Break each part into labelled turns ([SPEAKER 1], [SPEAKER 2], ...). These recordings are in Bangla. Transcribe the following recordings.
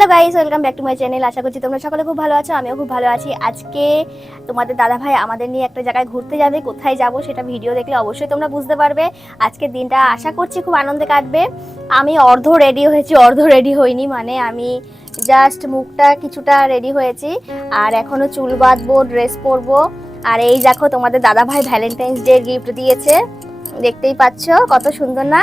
[SPEAKER 1] Hello guys, welcome back to my channel. আশা করছি তোমরা সকলে খুব ভালো আছো, আমিও খুব ভালো আছি। আজকে তোমাদের দাদা ভাই আমাদের নিয়ে একটা জায়গায় ঘুরতে যাবে, কোথায় যাব সেটা ভিডিও দেখলে অবশ্যই তোমরা বুঝতে পারবে। আজকের দিনটা আশা করছি খুব আনন্দে কাটবে। আমি অর্ধ রেডি হয়েছি, অর্ধ রেডি হইনি মানে আমি জাস্ট মুখটা কিছুটা রেডি হয়েছি। আর এখনও চুল বাঁধবো ড্রেস পরবো। আর এই দেখো তোমাদের দাদা ভাই ভ্যালেন্টাইন্স ডে গিফট দিয়েছে, দেখতেই পাচ্ছ কত সুন্দর না?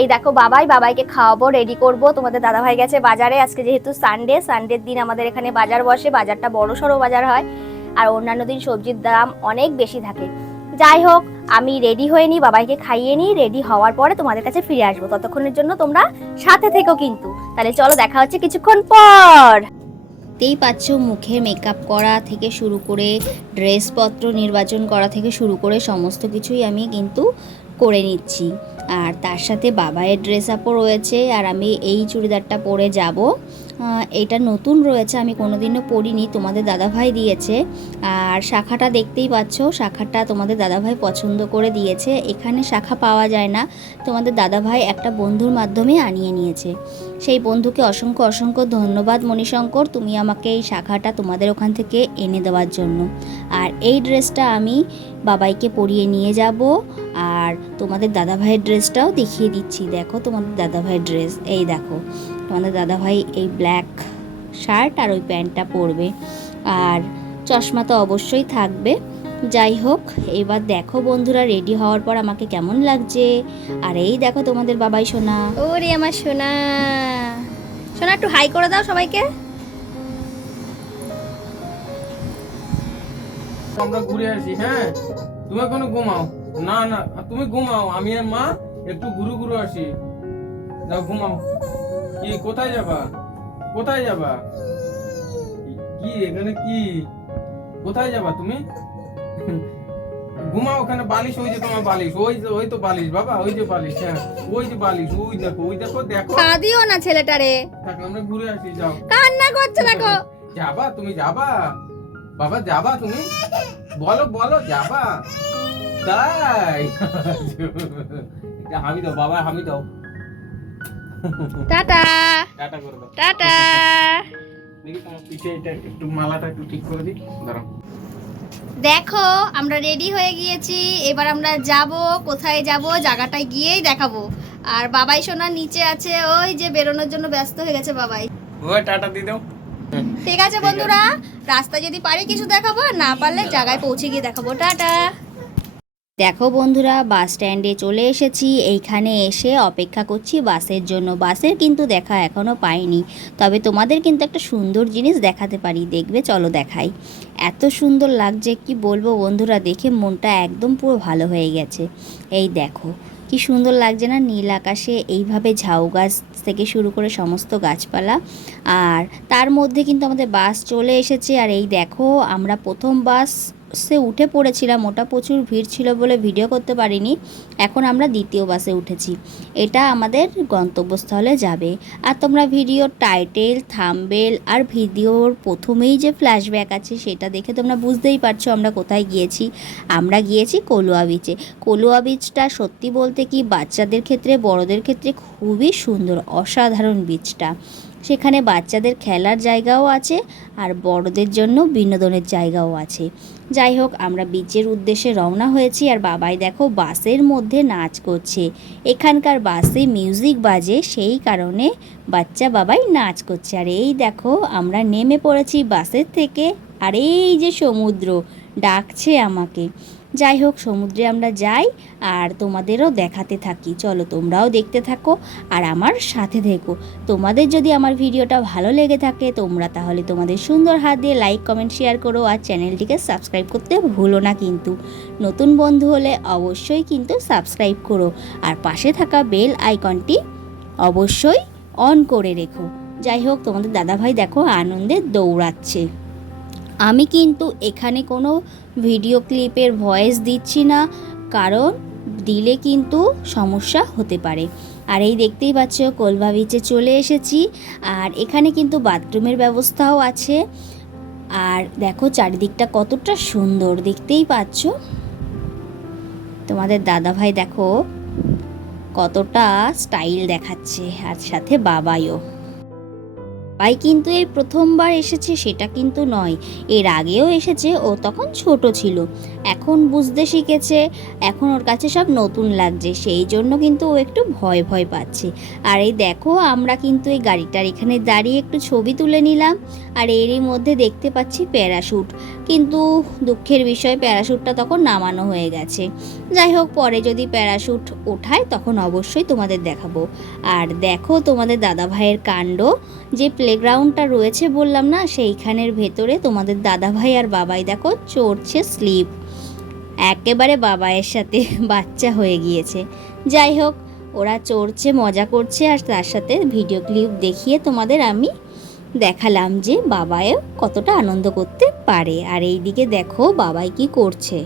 [SPEAKER 1] এই দেখো বাবাই, বাবাইকে খাওয়াবো রেডি করব। তোমাদের দাদাভাই গেছে বাজারে, আজকে যেহেতু সানডে সানডের দিন আমাদের এখানে বাজার বসে, বাজারটা বড় সড়ো বাজার হয়। আর অন্যান্য দিন সবজির দাম অনেক বেশি থাকে। যাই হোক, আমি রেডি হয়ে নিই, বাবাইকে খাইয়ে নিই রেডি হওয়ার পরে তোমাদের কাছে ফিরে আসব। ততক্ষণের জন্য তোমরা সাথে থেকো কিন্তু। তাহলে চলো দেখা হচ্ছে কিছুক্ষণ পর।
[SPEAKER 2] দেখতেই পাচ্ছ, মুখে মেকআপ করা থেকে শুরু করে ড্রেসপত্র নির্বাচন করা থেকে শুরু করে সমস্ত কিছুই আমি কিন্তু করে নিচ্ছি। আর তার সাথে বাবায়ের ড্রেস আপও রয়েছে আর আমি এই চুড়িদারটা পরে যাব। এটা নতুন রয়েছে, আমি কোনোদিনও পরিনি তোমাদের দাদাভাই দিয়েছে। আর শাখাটা দেখতেই পাচ্ছ, শাখাটা তোমাদের দাদাভাই পছন্দ করে দিয়েছে। এখানে শাখা পাওয়া যায় না, তোমাদের দাদাভাই একটা বন্ধুর মাধ্যমে আনিয়ে নিয়েছে। সেই বন্ধুকে অসংখ্য অসংখ্য ধন্যবাদ, মণিশঙ্কর, তুমি আমাকে এই শাখাটা তোমাদের ওখান থেকে এনে দেওয়ার জন্য। আর এই ড্রেসটা আমি বাবাইকে পরিয়ে নিয়ে যাব, আর তোমাদের দাদাভাইয়ের ড্রেসটাও দেখিয়ে দিচ্ছি। দেখো তোমাদের দাদাভাইয়ের ড্রেস, এই দেখো। তোমাদের দাদাভাই এই ব্ল্যাক শার্ট আর ওই প্যান্টটা পরবে। আর চশমা তো অবশ্যই থাকবে। যাই হোক এবার দেখো বন্ধুরা রেডি হওয়ার পর আমাকে কেমন লাগছে। আর এই দেখো তোমাদের বাবাই সোনা।
[SPEAKER 1] ওরে আমার সোনা। সোনা একটু হাই করে দাও সবাইকে।
[SPEAKER 3] আমরা ঘুরে আসি হ্যাঁ? তুমি ঘুমাও? না না তুমি ঘুমাও। আমি আর মা একটু ঘুরু ঘুরু আসি। যাও ঘুমাও। কি কোথায় যাবা? কোথায় যাবা? কি এখানে কি? কোথায় যাবা তুমি? ঘুমাও ওখানে বালিশ ওই যে তোমার বালিশ ওই যে ওই তো বালিশ বাবা ওই যে বালিশ হ্যাঁ ওই যে বালিশ ওই দেখো ওই দেখো দেখো।
[SPEAKER 1] কাঁদিও না ছেলেটারে
[SPEAKER 3] থাক আমরা ঘুরে আসি যাও।
[SPEAKER 1] কান্না করছে দেখো।
[SPEAKER 3] যাবা তুমি যাবা। বাবা যাবা তুমি? বলো বলো যাবা। তাই। হামি দাও বাবা হামি দাও।
[SPEAKER 1] টাটা।
[SPEAKER 3] টাটা করে দাও।
[SPEAKER 1] টাটা।
[SPEAKER 3] দেখি তোমার পিঠে এটা একটু মালাটা একটু ঠিক করে দিই। দাঁড়াও।
[SPEAKER 1] দেখো আমরা রেডি হয়ে গিয়েছি। এবার আমরা যাব কোথায় যাব জায়গাটায় গিয়েই দেখাবো। আর বাবাই সোনা নিচে আছে ওই যে বেরোনোর জন্য ব্যস্ত হয়ে গেছে বাবাই।
[SPEAKER 3] ওই টাটা দিয়ে দাও।
[SPEAKER 1] ঠিক আছে বন্ধুরা রাস্তা যদি পারি কিছু দেখাবো না পারলে জায়গায় পৌঁছে গিয়ে দেখাবো। টাটা।
[SPEAKER 2] দেখো বন্ধুরা, বাস স্ট্যান্ডে চলে এসেছি। এইখানে এসে অপেক্ষা করছি বাসের জন্য। বাসের কিন্তু দেখা এখনও পাইনি। তবে তোমাদের কিন্তু একটা সুন্দর জিনিস দেখাতে পারি। দেখবে, চলো দেখাই। এত সুন্দর লাগছে, কি বলব বন্ধুরা, দেখে মনটা একদম পুরো ভালো হয়ে গেছে। এই দেখো, কি সুন্দর লাগছে না, নীল আকাশে এইভাবে ঝাউ গাছ থেকে শুরু করে সমস্ত গাছপালা। আর তার মধ্যে কিন্তু আমাদের বাস চলে এসেছে। আর এই দেখো, আমরা প্রথম বাস সে উঠে পড়েছিলাম। ওটা প্রচুর ভিড় ছিল বলে ভিডিও করতে পারিনি। এখন আমরা দ্বিতীয় বাসে উঠেছি। এটা আমাদের গন্তব্যস্থলে যাবে। আর তোমরা ভিডিওর টাইটেল থামবেল আর ভিডিওর প্রথমেই যে ফ্ল্যাশব্যাক আছে, সেটা দেখে তোমরা বুঝতেই পারছ আমরা কোথায় গিয়েছি। আমরা গিয়েছি কলুয়া বিচে কলুয়া বিচটা সত্যি বলতে কি বাচ্চাদের ক্ষেত্রে, বড়দের ক্ষেত্রে খুবই সুন্দর, অসাধারণ বিচটা সেখানে বাচ্চাদের খেলার জায়গাও আছে আর বড়দের জন্য বিনোদনের জায়গাও আছে। যাই হোক, আমরা বিচের উদ্দেশ্যে রওনা হয়েছি আর বাবাই দেখো বাসের মধ্যে নাচ করছে। এখানকার বাসে মিউজিক বাজে, সেই কারণে বাচ্চা বাবাই নাচ করছে। আর এই দেখো, আমরা নেমে পড়েছি বাসের থেকে। আর এই যে সমুদ্র, ডাকছে আমাকে। যাই হোক, সমুদ্রে আমরা যাই আর তোমাদেরও দেখাতে থাকি। চলো তোমরাও দেখতে থাকো আর আমার সাথে থেকো। তোমাদের যদি আমার ভিডিওটা ভালো লেগে থাকে, তোমরা তাহলে তোমাদের সুন্দর হাত দিয়ে লাইক কমেন্ট শেয়ার করো আর চ্যানেলটিকে সাবস্ক্রাইব করতে ভুলো না কিন্তু। নতুন বন্ধু হলে অবশ্যই কিন্তু সাবস্ক্রাইব করো আর পাশে থাকা বেল আইকনটি অবশ্যই অন করে রেখো। যাই হোক, তোমাদের দাদাভাই দেখো আনন্দে দৌড়াচ্ছে। আমি কিন্তু এখানে কোনো ভিডিও ক্লিপের ভয়েস দিচ্ছি না, কারণ দিলে কিন্তু সমস্যা হতে পারে। আর এই দেখতেই পাচ্ছ, কোলভা বিচে চলে এসেছি। আর এখানে কিন্তু বাথরুমের ব্যবস্থাও আছে। আর দেখো, চারিদিকটা কতটা সুন্দর, দেখতেই পাচ্ছ? তোমাদের দাদাভাই দেখো, কতটা স্টাইল দেখাচ্ছে, আর সাথে বাবাইও। ভাই কিন্তু এই প্রথমবার এসেছে, সেটা কিন্তু নয়। এর আগেও এসেছে ও তখন ছোট ছিল। এখন বুঝতে শিখেছে, এখন ওর কাছে সব নতুন লাগছে, সেই জন্য কিন্তু ও একটু ভয় ভয় পাচ্ছে। আর এই দেখো, আমরা কিন্তু এই গাড়িটার এখানে দাঁড়িয়ে একটু ছবি তুলে নিলাম, আর এরই মধ্যে দেখতে পাচ্ছি প্যারাশুট। কিন্তু দুঃখের বিষয়, প্যারাশুটটা তখন নামানো হয়ে গেছে। যাই হোক, পরে যদি প্যারাশুট ওঠায়, তখন অবশ্যই তোমাদের দেখাবো। আর দেখো তোমাদের দাদা ভাইয়ের কাণ্ড, যে প্লেগ্রাউন্ডটা রয়েছে বললাম না, সেইখানের ভেতরে তোমাদের দাদা ভাই আর বাবাই দেখো চড়ছে স্লিপ। একেবারে বাবাইয়ের সাথে বাচ্চা হয়ে গিয়েছে। যাই হোক, ওরা চড়ছে, মজা করছে আর তার সাথে ভিডিও ক্লিপ দেখিয়ে তোমাদের আমি দেখালাম যে বাবাও কতটা আনন্দ করতে পারে। আর এইদিকে দেখো বাবাই কি করছে।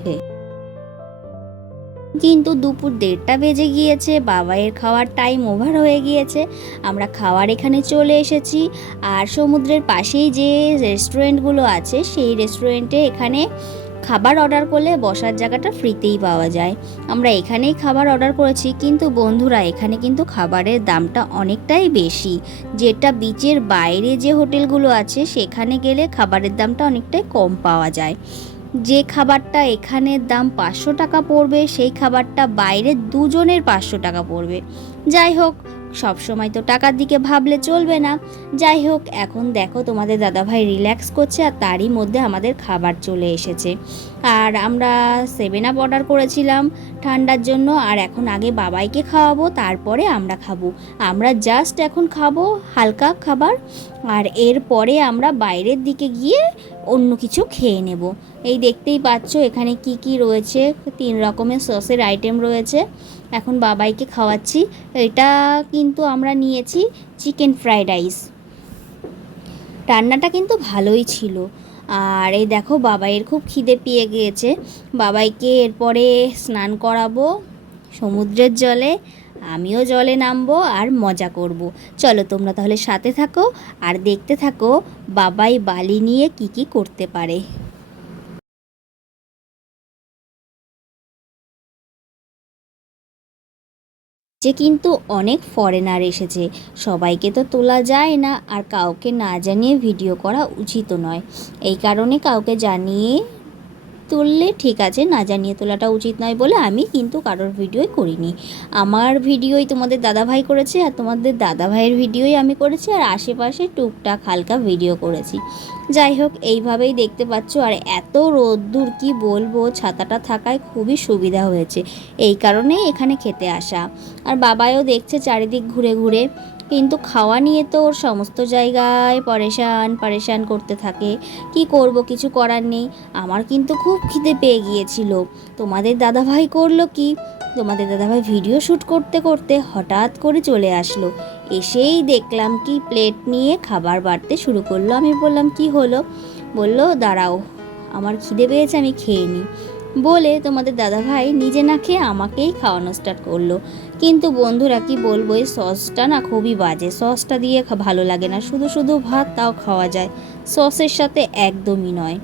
[SPEAKER 2] কিন্তু দুপুর দেড়টা বেজে গিয়েছে, বাবাইয়ের খাওয়ার টাইম ওভার হয়ে গিয়েছে। আমরা খাওয়ার এখানে চলে এসেছি। আর সমুদ্রের পাশেই যে রেস্টুরেন্টগুলো আছে, সেই রেস্টুরেন্টে এখানে খাবার অর্ডার করলে বসার জায়গাটা ফ্রিতেই পাওয়া যায়। আমরা এখানেই খাবার অর্ডার করেছি, কিন্তু বন্ধুরা, এখানে কিন্তু খাবারের দামটা অনেকটাই বেশি। যেটা বিচের বাইরে যে হোটেলগুলো আছে, সেখানে গেলে খাবারের দামটা অনেকটাই কম পাওয়া যায়। যে খাবারটা এখানের দাম পাঁচশো টাকা পড়বে, সেই খাবারটা বাইরে দুজনের পাঁচশো টাকা পড়বে। যাই হোক সব সময় তো টাকার দিকে ভাবলে চলবে না। যাই হোক, এখন দেখো তোমাদের দাদাভাই রিল্যাক্স করছে আর তারই মধ্যে আমাদের খাবার চলে এসেছে। আর আমরা সেভেন আপ অর্ডার করেছিলাম ঠান্ডার জন্য আর এখন আগে বাবাইকে খাওয়াবো, তারপরে আমরা খাব। আমরা জাস্ট এখন খাব হালকা খাবার আর এরপরে আমরা বাইরের দিকে গিয়ে অন্য কিছু খেয়ে নেব। এই দেখতেই পাচ্ছ এখানে কি কি রয়েছে, তিন রকমের সসের আইটেম রয়েছে। এখন বাবাইকে খাওয়াচ্ছি। এটা কিন্তু আমরা নিয়েছি চিকেন ফ্রাইড রাইস। রান্নাটা কিন্তু ভালোই ছিল। আর এই দেখো বাবাইয়ের খুব খিদে পেয়ে গিয়েছে। বাবাইকে এরপরে স্নান করাবো সমুদ্রের জলে, আমিও জলে নামবো আর মজা করব। চলো তোমরা তাহলে সাথে থাকো আর দেখতে থাকো বাবাই বালি নিয়ে কি কি করতে পারে। যে কিন্তু অনেক ফরেনার এসেছে। সবাইকে তো তোলা যায় না, আর কাউকে না জানিয়ে ভিডিও করা উচিত নয়। এই কারণে কাউকে জানিয়ে তুললে ঠিক আছে, না জানিয়ে তোলাটা উচিত নয় বলে আমি কিন্তু কারোর ভিডিওই করিনি। আমার ভিডিওই তোমাদের দাদাভাই করেছে আর তোমাদের দাদাভাইয়ের ভিডিওই আমি করেছি আর আশেপাশে টুকটাক হালকা ভিডিও করেছি। যাই হোক, এইভাবেই দেখতে পাচ্ছ আর এত রোদ্দুর কি বলব, ছাতাটা থাকায় খুবই সুবিধা হয়েছে। এই কারণেই এখানে খেতে আসা। আর বাবাও দেখছে চারিদিক ঘুরে ঘুরে। কিন্তু খাওয়া নিয়ে তো ওর সমস্ত জায়গায় পরেশান পরেশান করতে থাকে। কি করব, কিছু করার নেই। আমার কিন্তু খুব খিদে পেয়ে গিয়েছিল। তোমাদের দাদাভাই করল কি? তোমাদের দাদাভাই ভিডিও শ্যুট করতে করতে হঠাৎ করে চলে আসলো। এসেই দেখলাম কি প্লেট নিয়ে খাবার বাড়তে শুরু করল। আমি বললাম, কি হলো? বলল, দাঁড়াও, আমার খিদে পেয়েছে, আমি খেয়ে নিই। বলে তোমাদের দাদাভাই নিজে না খেয়ে আমাকেই খাওয়ানো স্টার্ট করল। কিন্তু বন্ধুরা, কি বলব, এই সসটা না খুবই বাজে। সসটা দিয়ে ভালো লাগে না। শুধু শুধু ভাত, তাও খাওয়া যায়। সসের সাথে একদমই নয়।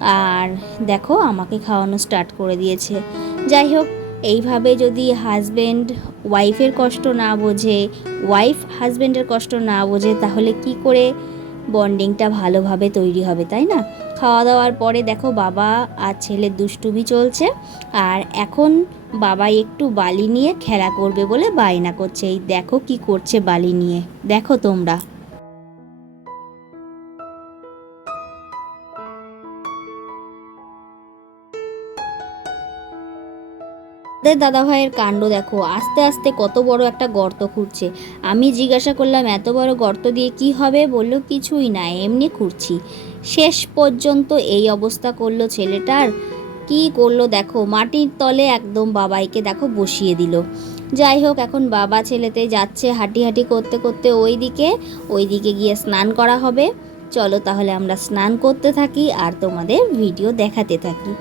[SPEAKER 2] আর দেখো, আমাকে খাওয়ানো স্টার্ট করে দিয়েছে। যাই হোক, এইভাবে যদি হাজবেন্ড ওয়াইফের কষ্ট না বোঝে ওয়াইফ হাজবেন্ডের কষ্ট না বোঝে, তাহলে কি করে বন্ডিংটা ভালোভাবে তৈরি হবে, তাই না? খাওয়া দাওয়ার পরে দেখো বাবা আর ছেলের দুষ্টুমি চলছে, আর এখন বাবা একটু বালি নিয়ে খেলা করবে বলে বায়না করছে। এই দেখো কি করছে বালি নিয়ে। দেখো তোমরা। আমাদের দাদা ভাইয়ের কাণ্ড দেখো, আস্তে আস্তে কত বড় একটা গর্ত খুঁড়ছে। আমি জিজ্ঞাসা করলাম, এত বড় গর্ত দিয়ে কি হবে? বলল, কিছুই না, এমনি খুঁড়ছি। শেষ পর্যন্ত এই অবস্থা করল ছেলেটার? কি করল দেখো, মাটির তলে একদম বাবাইকে দেখো বসিয়ে দিল। যাই হোক, এখন বাবা ছেলেতে যাচ্ছে হাঁটি হাঁটি করতে করতে ওই দিকে ওই দিকে গিয়ে স্নান করা হবে। চলো তাহলে আমরা স্নান করতে থাকি আর তোমাদের ভিডিও দেখাতে থাকি।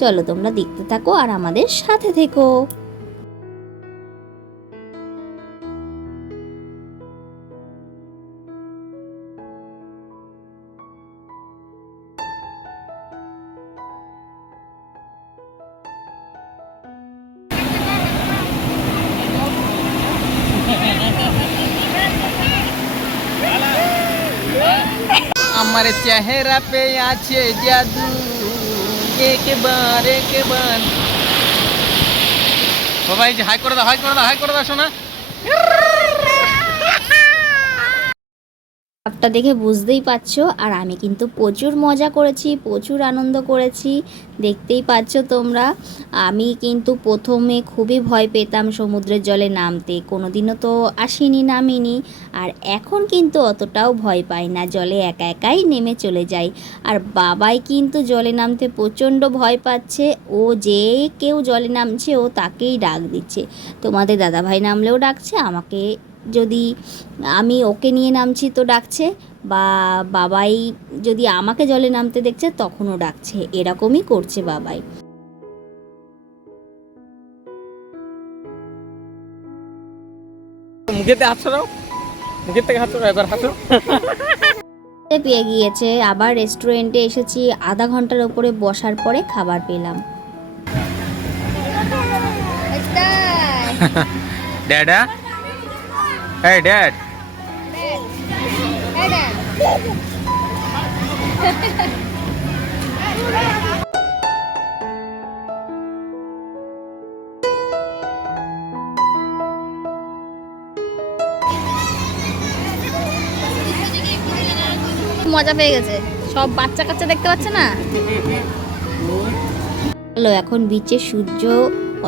[SPEAKER 2] চলো তোমরা দেখতে থাকো আর আমাদের সাথে থেকো।
[SPEAKER 3] আমার চেহারা পে আছে জাদু। একবার একবার সবাই হাই করে দাও হাই করে দাও হাই করে দাও শোনা
[SPEAKER 2] আপটা দেখে বুঝতেই পারছ। আর আমি কিন্তু প্রচুর মজা করেছি, প্রচুর আনন্দ করেছি, দেখতেই পাচ্ছ তোমরা। আমি কিন্তু প্রথমে খুবই ভয় পেতাম সমুদ্রের জলে নামতে, কোনোদিনও তো আসিনি, নামিনি। আর এখন কিন্তু অতটাও ভয় পাই না, জলে একা একাই নেমে চলে যাই। আর বাবাই কিন্তু জলে নামতে প্রচণ্ড ভয় পাচ্ছে, ও যে কেউ জলে নামছে, ও তাকেই ডাক দিচ্ছে। তোমাদের দাদাভাই নামলেও ডাকছে, আমাকে যদি আমি ওকে নিয়ে নামছি তো ডাকছে বা বাবাই যদি আমাকে জলে নামতে দেখছে তখনও ডাকছে। এরকমই করছে বাবাই।
[SPEAKER 3] মুখেতে হাত সরাও। মুখের থেকে হাত সরাও এবার হাসো
[SPEAKER 2] পেয়ে গিয়েছে। আবার রেস্টুরেন্টে এসেছি। আধা ঘণ্টার ওপরে বসার পরে খাবার পেলাম।
[SPEAKER 3] ড্যাডা এই ড্যাড
[SPEAKER 1] মজা পেয়ে গেছে। সব বাচ্চা কাচ্চা দেখতে পাচ্ছে না?
[SPEAKER 2] হলো এখন বিচে সূর্য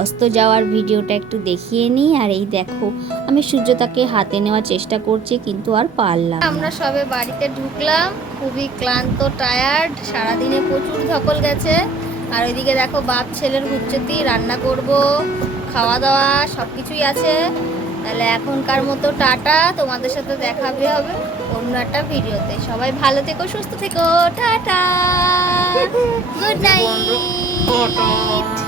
[SPEAKER 2] অস্ত যাওয়ার ভিডিওটা একটু দেখিয়ে নিই। আর এই দেখো আমি সূর্যটাকে হাতে নেওয়ার চেষ্টা করছি কিন্তু আর পারলাম
[SPEAKER 1] আমরা সবে বাড়িতে ঢুকলাম খুবই ক্লান্ত টায়ার্ড সারাদিনে প্রচুর ধকল গেছে। আর ওইদিকে দেখো বাপ ছেলের হুচ্চতি রান্না করব খাওয়া দাওয়া সব কিছুই আছে। তাহলে এখনকার মতো টাটা তোমাদের সাথে দেখাবে হবে অন্য একটা ভিডিওতে। সবাই ভালো থেকো সুস্থ থেকো টাটা। Good night